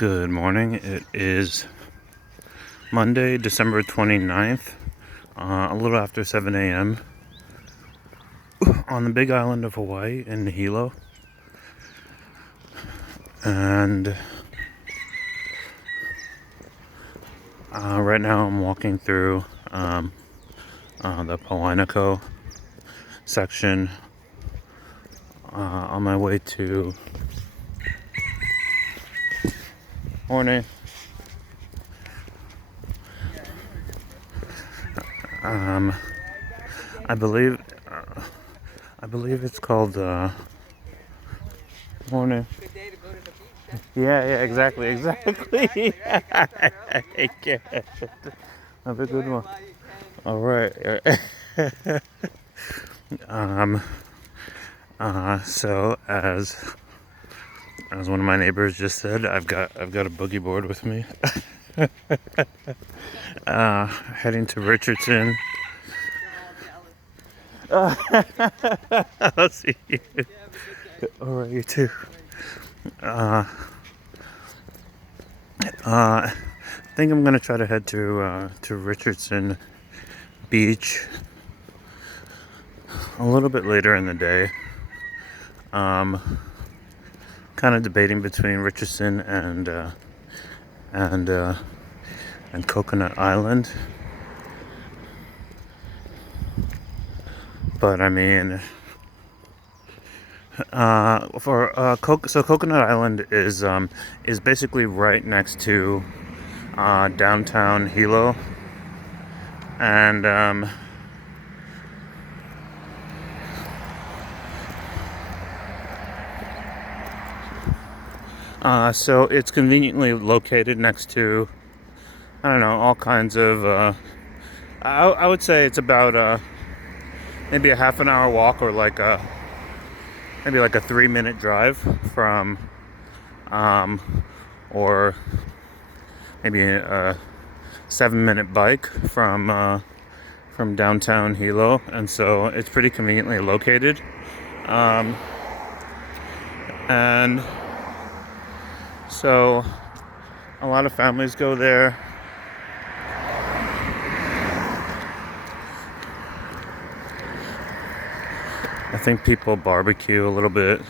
Good morning. It is Monday, December 29th, a little after 7 a.m. on the big island of Hawaii in Hilo. And right now I'm walking through the Puainako section on my way to morning. I believe it's called morning. Good day to go to the beach. Yeah, exactly. Have a good one. All right. So as one of my neighbors just said, I've got a boogie board with me. Heading to Richardson. I'll see you. All right, you too. I think I'm gonna try to head to Richardson Beach a little bit later in the day. Kind of debating between Richardson and Coconut Island, but I mean, Coconut Island is basically right next to downtown Hilo, and so it's conveniently located next to, I don't know, all kinds of I would say it's about maybe a half an hour walk, or maybe like a 3-minute drive from or maybe a 7-minute bike from downtown Hilo, and so it's pretty conveniently located, and so a lot of families go there. I think people barbecue a little bit.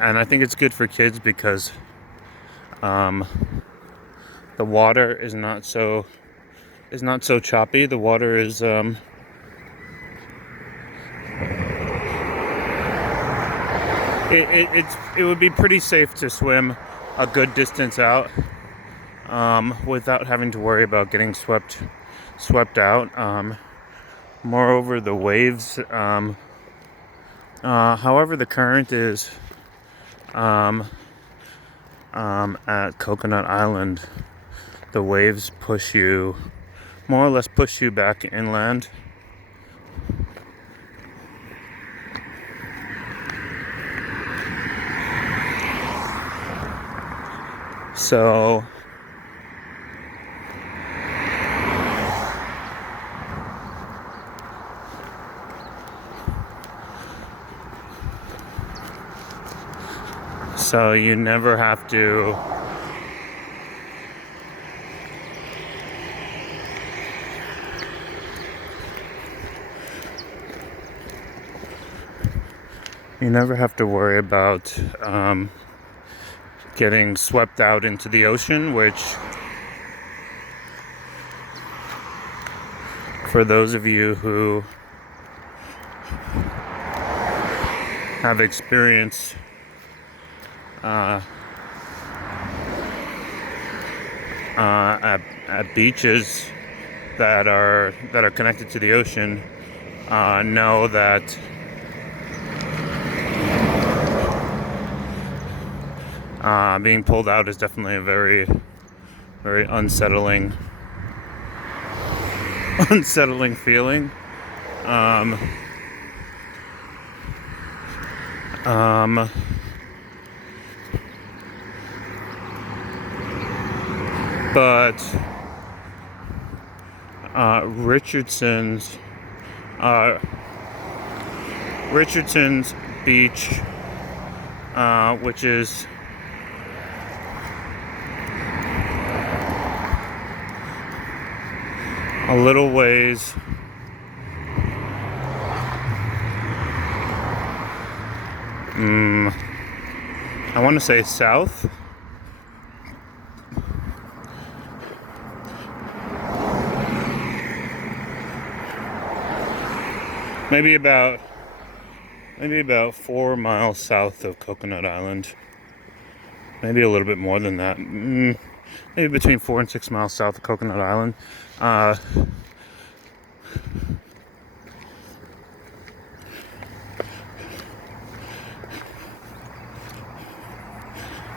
And I think it's good for kids because the water is not so choppy. The water is it would be pretty safe to swim a good distance out without having to worry about getting swept out. Moreover, the waves, however the current is at Coconut Island, the waves more or less push you back inland. So you never have to worry about getting swept out into the ocean, which, for those of you who have experienced at beaches that are connected to the ocean, know that being pulled out is definitely a very, very unsettling feeling. But Richardson's Richardson's beach, which is a little ways I want to say south. Maybe about 4 miles south of Coconut Island. Maybe a little bit more than that. Maybe between 4 and 6 miles south of Coconut Island.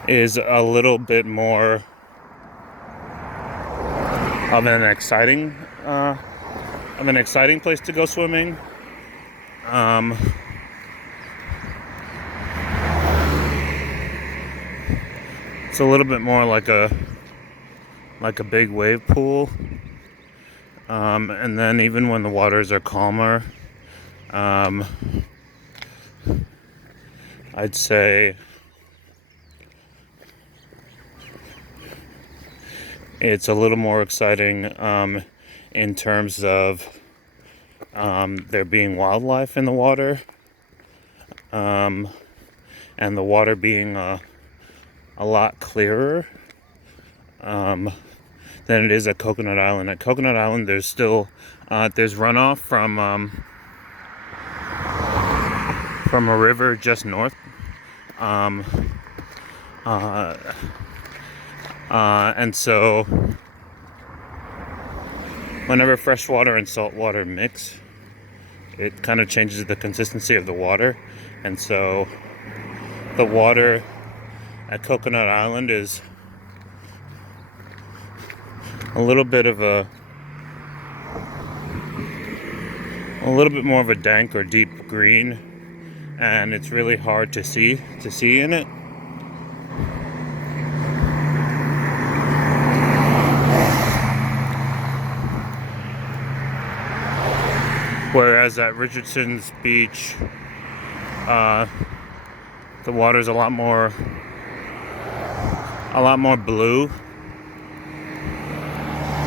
Is a little bit more of an exciting place to go swimming. It's a little bit more like a big wave pool, and then even when the waters are calmer, I'd say it's a little more exciting in terms of there being wildlife in the water, and the water being a lot clearer than it is at Coconut Island. At Coconut Island, there's still there's runoff from a river just north, and so whenever freshwater and saltwater mix, it kind of changes the consistency of the water, and so the water at Coconut Island is a little bit more of a dank or deep green, and it's really hard to see in it. Whereas at Richardson's beach, the water's a lot more blue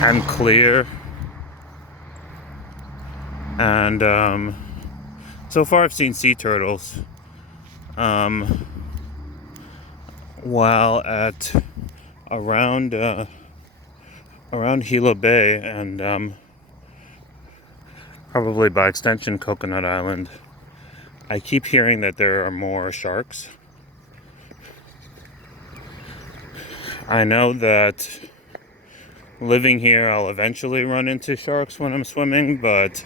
and clear, and so far I've seen sea turtles while at around Hilo Bay, and probably by extension Coconut Island. I keep hearing that there are more sharks. I know that living here I'll eventually run into sharks when I'm swimming, but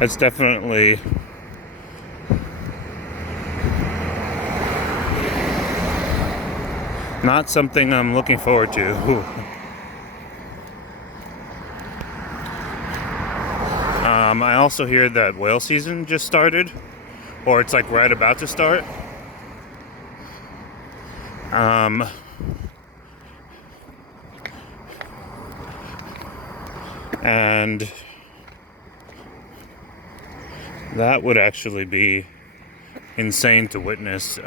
it's definitely not something I'm looking forward to. Ooh. I also hear that whale season just started, or it's like right about to start. And that would actually be insane to witness.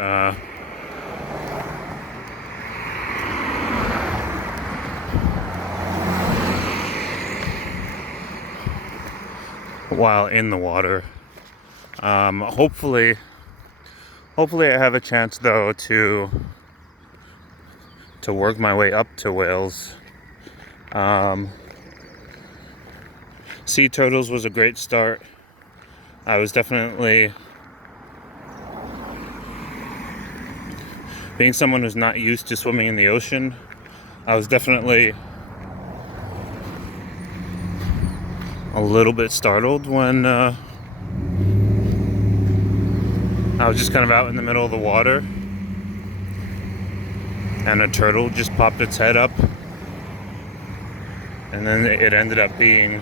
While in the water. Hopefully I have a chance though to work my way up to whales. Sea turtles was a great start. I was definitely, being someone who's not used to swimming in the ocean, I was definitely a little bit startled when I was just kind of out in the middle of the water and a turtle just popped its head up, and then it ended up being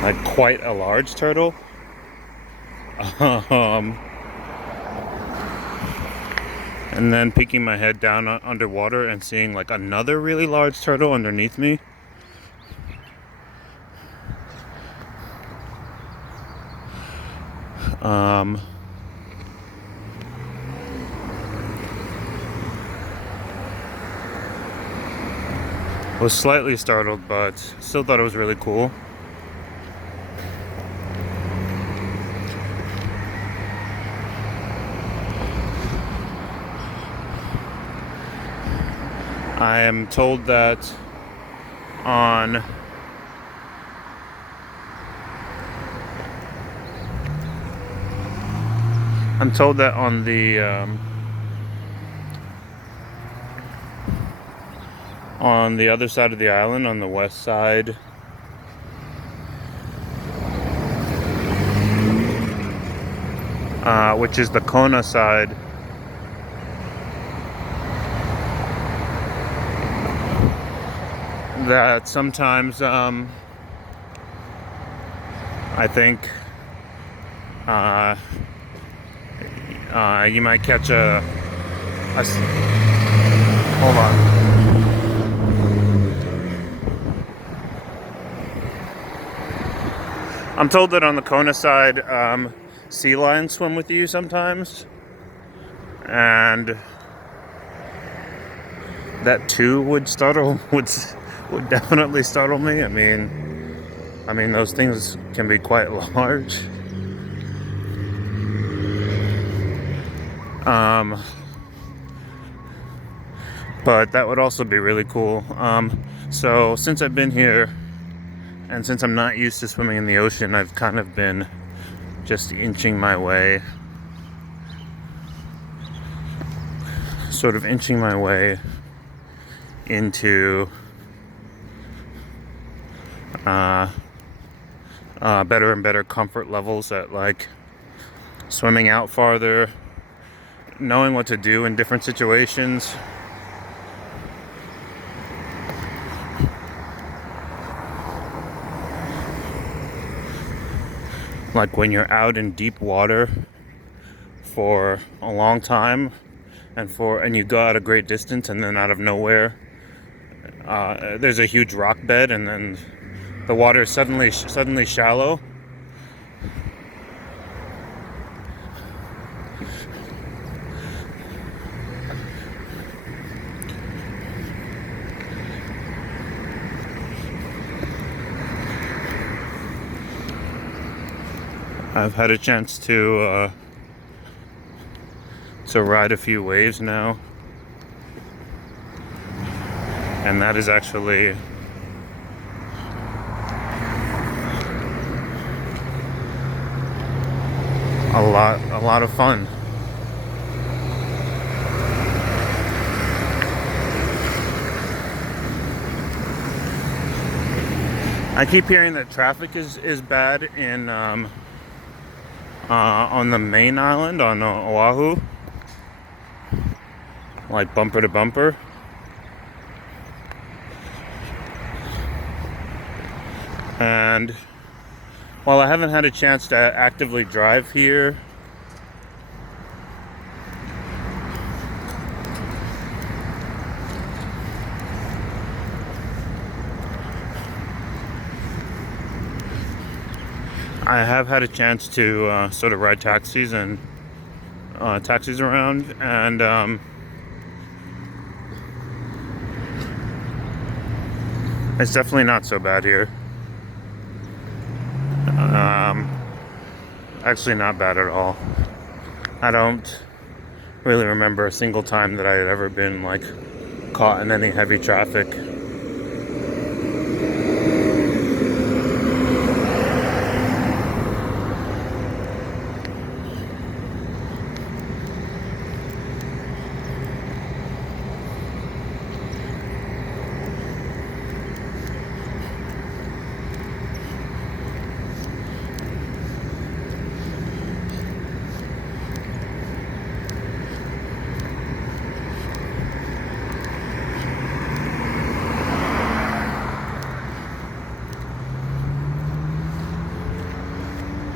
like quite a large turtle. And then peeking my head down underwater and seeing like another really large turtle underneath me. Um, was slightly startled, but still thought it was really cool. I am told that on the other side of the island, on the west side, which is the Kona side, that sometimes I think you might catch a hold on. I'm told that on the Kona side, sea lions swim with you sometimes, and that too would definitely startle me. I mean those things can be quite large. But that would also be really cool. So since I've been here, and since I'm not used to swimming in the ocean, I've kind of been just inching my way into better and better comfort levels at like swimming out farther, knowing what to do in different situations. Like when you're out in deep water for a long time and you go out a great distance, and then out of nowhere there's a huge rock bed, and then the water is suddenly shallow. I've had a chance to ride a few waves now, and that is actually a lot of fun. I keep hearing that traffic is bad in on the main island, on Oahu, like bumper to bumper. And while I haven't had a chance to actively drive here, I have had a chance to sort of ride taxis and taxis around, and it's definitely not so bad here. Actually not bad at all. I don't really remember a single time that I had ever been like caught in any heavy traffic.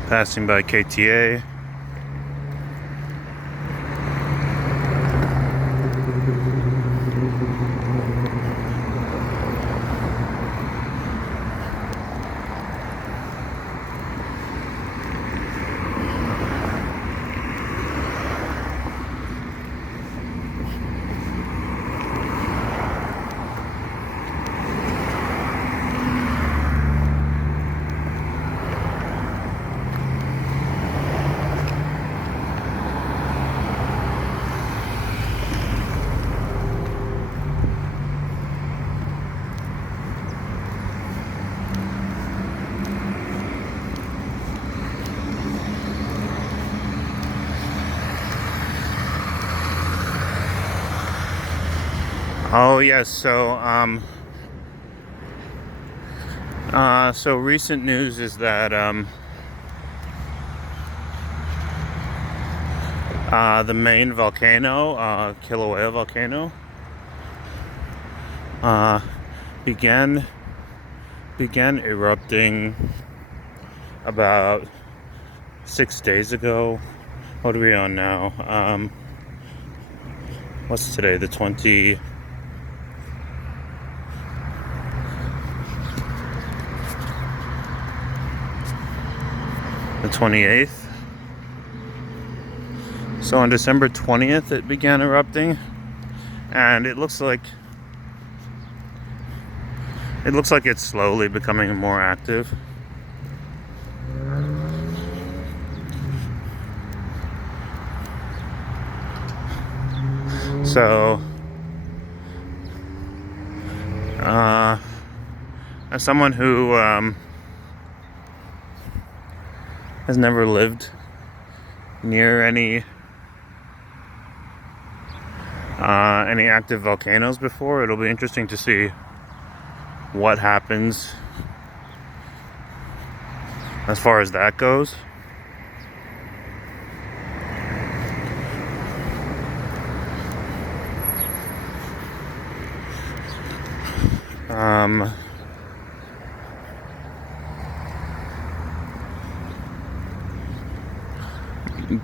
Passing by KTA. Oh yes, so recent news is that the main volcano, Kilauea volcano, uh, began erupting about 6 days ago. What are we on now? What's today? The 28th. So on December 20th, it began erupting, and it looks like it's slowly becoming more active. So, as someone who has never lived near any active volcanoes before, it'll be interesting to see what happens as far as that goes.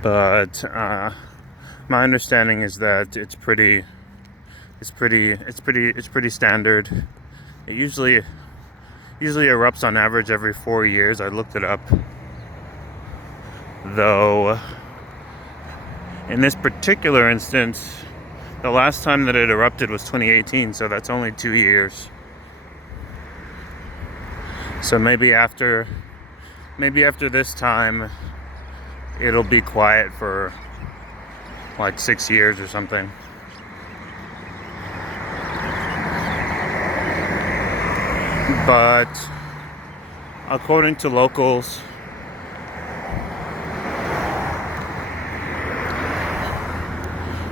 But my understanding is that it's pretty standard. It usually erupts on average every 4 years. I looked it up, though in this particular instance, the last time that it erupted was 2018, so that's only 2 years. So maybe after this time, it'll be quiet for like 6 years or something. But according to locals,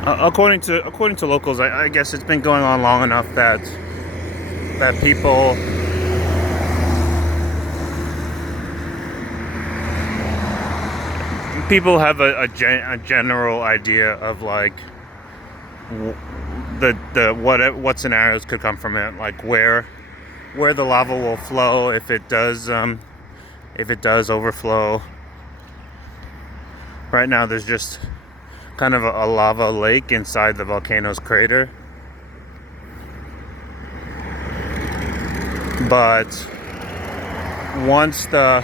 I guess it's been going on long enough that people have a general idea of like what scenarios could come from it, like where the lava will flow if it does overflow. Right now there's just kind of a lava lake inside the volcano's crater, but once the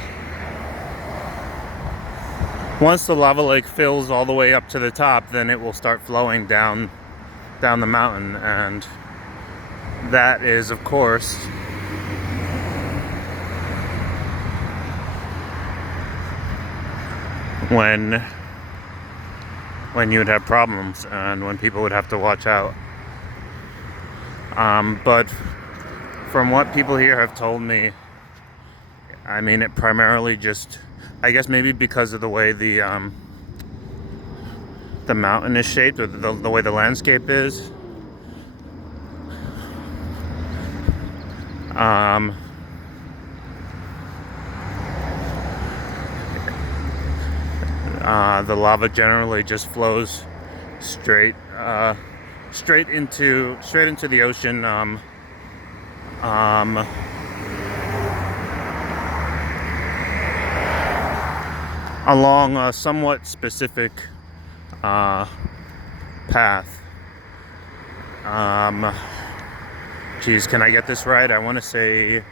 lava lake fills all the way up to the top, then it will start flowing down the mountain, and that is, of course, when you would have problems and when people would have to watch out. But from what people here have told me, I mean, it primarily just, I guess maybe because of the way the mountain is shaped, or the way the landscape is, the lava generally just flows straight into the ocean. Along a somewhat specific path. Can I get this right? I want to say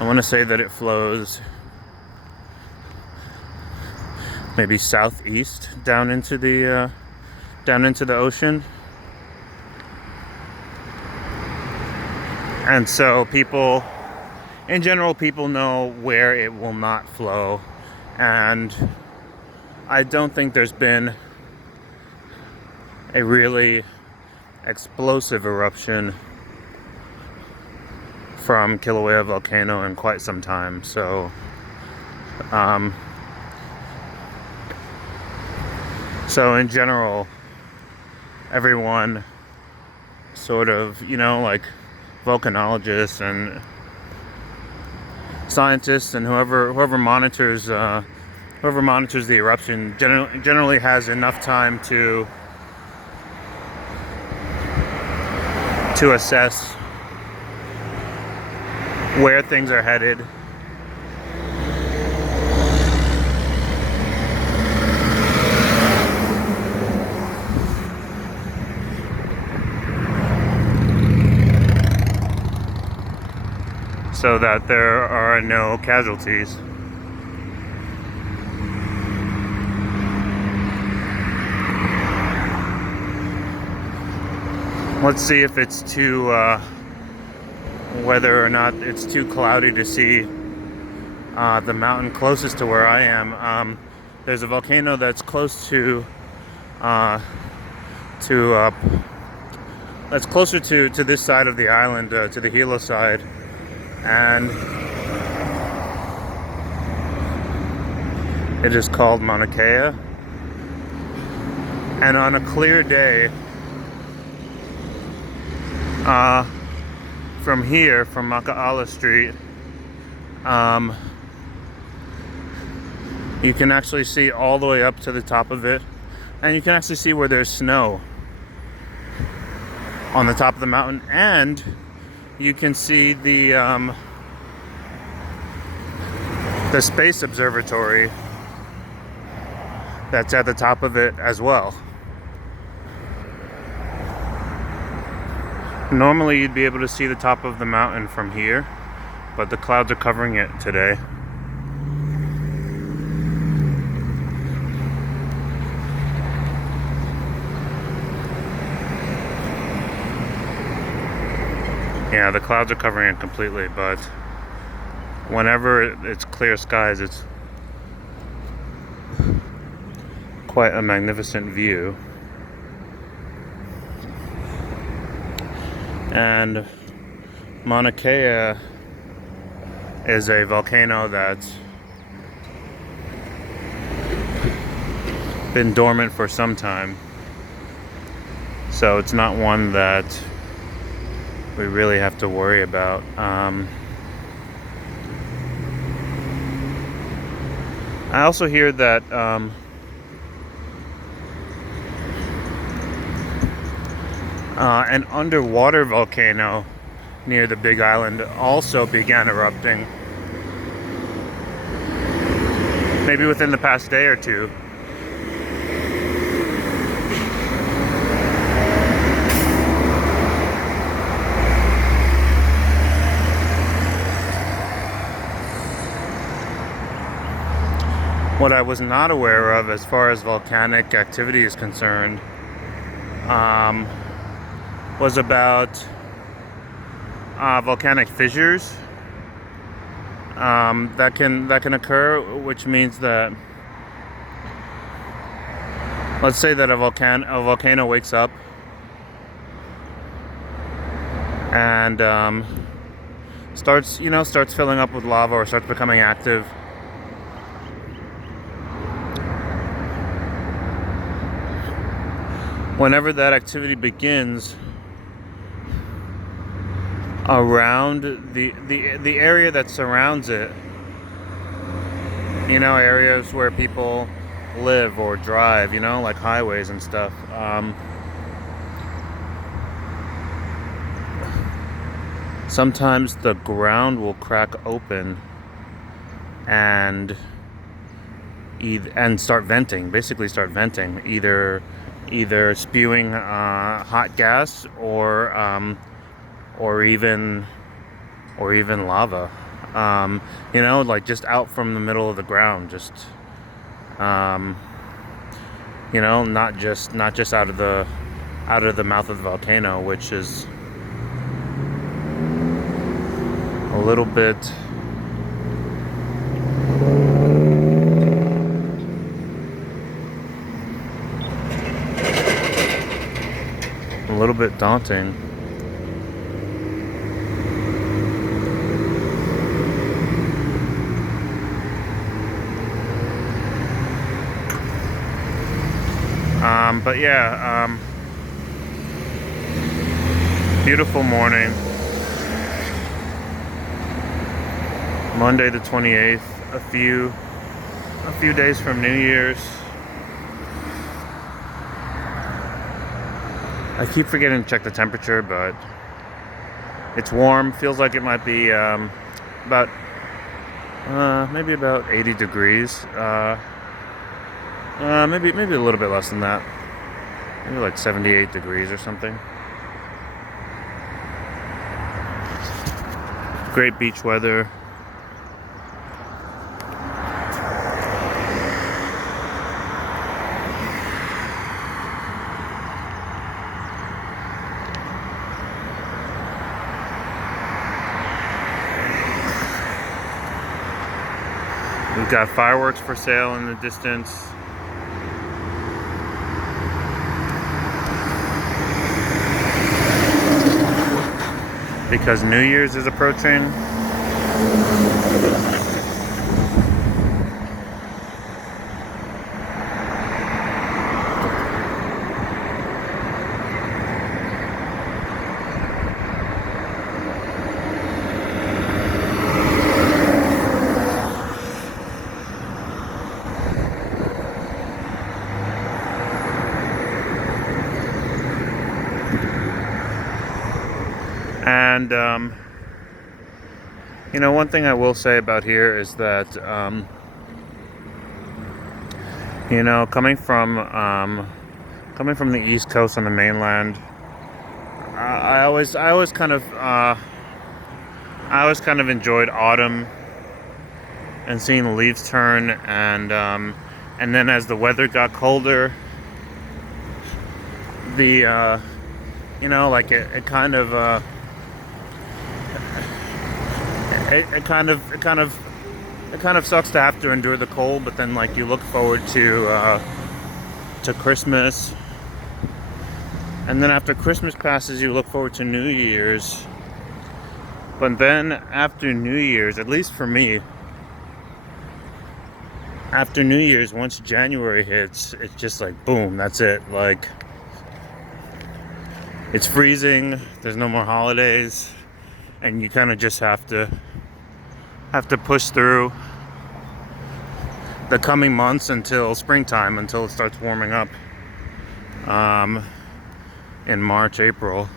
that it flows maybe southeast down into the ocean. And so people know where it will not flow, and I don't think there's been a really explosive eruption from Kilauea volcano in quite some time. So in general, everyone sort of, like volcanologists and scientists and whoever monitors the eruption generally has enough time to assess where things are headed. So that there are no casualties. Let's see if it's too, whether or not it's too cloudy to see the mountain closest to where I am. There's a volcano that's close that's closer to this side of the island, to the Hilo side, and it is called Mauna Kea. And on a clear day, from here, from Maka'ala Street, you can actually see all the way up to the top of it, and you can actually see where there's snow on the top of the mountain, and you can see the space observatory that's at the top of it as well. Normally you'd be able to see the top of the mountain from here, but the clouds are covering it today. Yeah, the clouds are covering it completely, but whenever it's clear skies, it's quite a magnificent view. And Mauna Kea is a volcano that's been dormant for some time, so it's not one that we really have to worry about. I also hear that an underwater volcano near the Big Island also began erupting, maybe within the past day or two. What I was not aware of as far as volcanic activity is concerned was about volcanic fissures that can occur, which means that, let's say that a volcano wakes up and starts filling up with lava or starts becoming active. Whenever that activity begins, around the area that surrounds it, areas where people live or drive, like highways and stuff, sometimes the ground will crack open and start venting, either spewing hot gas or even lava, like just out from the middle of the ground, just not just out of the mouth of the volcano, which is a little bit daunting. But yeah, Beautiful morning. Monday the 28th, a few days from New Year's. I keep forgetting to check the temperature, but it's warm. Feels like it might be maybe about 80 degrees. Maybe a little bit less than that. Maybe like 78 degrees or something. Great beach weather. We've got fireworks for sale in the distance. Because New Year's is approaching. And, one thing I will say about here is that, coming from the East Coast on the mainland, I always kind of enjoyed autumn and seeing the leaves turn, and then as the weather got colder, it kind of sucks to have to endure the cold, but then you look forward to Christmas, and then after Christmas passes, you look forward to New Year's. But then after New Year's, at least for me, after New Year's, once January hits, it's just like boom, that's it. Like, it's freezing, there's no more holidays, and you kind of just have to push through the coming months until springtime, until it starts warming up in March, April.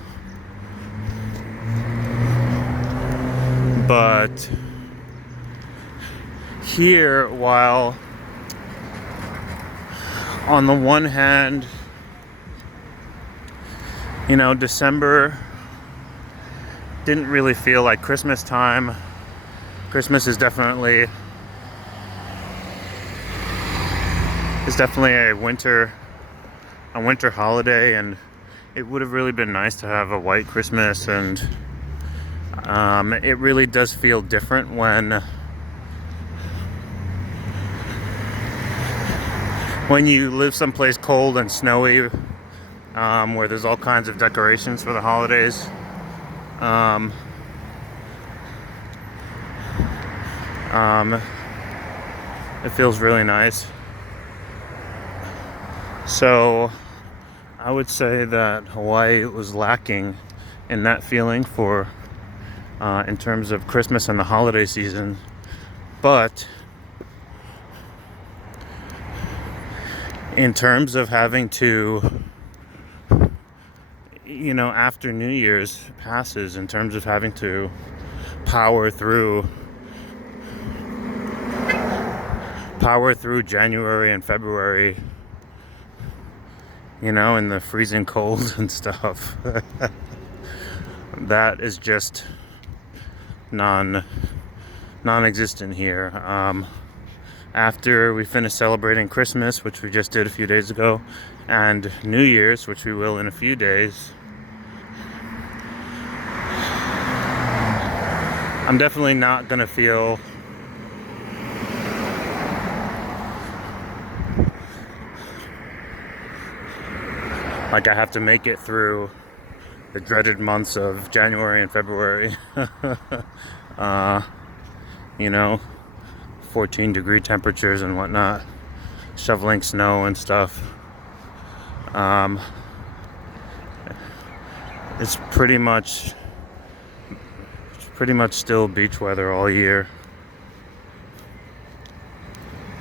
But here, while on the one hand, December didn't really feel like Christmas time. Christmas is definitely a winter holiday, and it would have really been nice to have a white Christmas, and it really does feel different when you live someplace cold and snowy, where there's all kinds of decorations for the holidays. It feels really nice. So I would say that Hawaii was lacking in that feeling for in terms of Christmas and the holiday season. But in terms of having to, after New Year's passes, in terms of having to power through January and February, in the freezing cold and stuff, that is just non-existent here. After we finish celebrating Christmas, which we just did a few days ago, and New Year's, which we will in a few days, I'm definitely not gonna feel like I have to make it through the dreaded months of January and February. 14-degree temperatures and whatnot, shoveling snow and stuff. it's pretty much still beach weather all year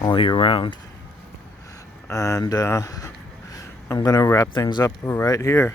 round. And I'm gonna wrap things up right here.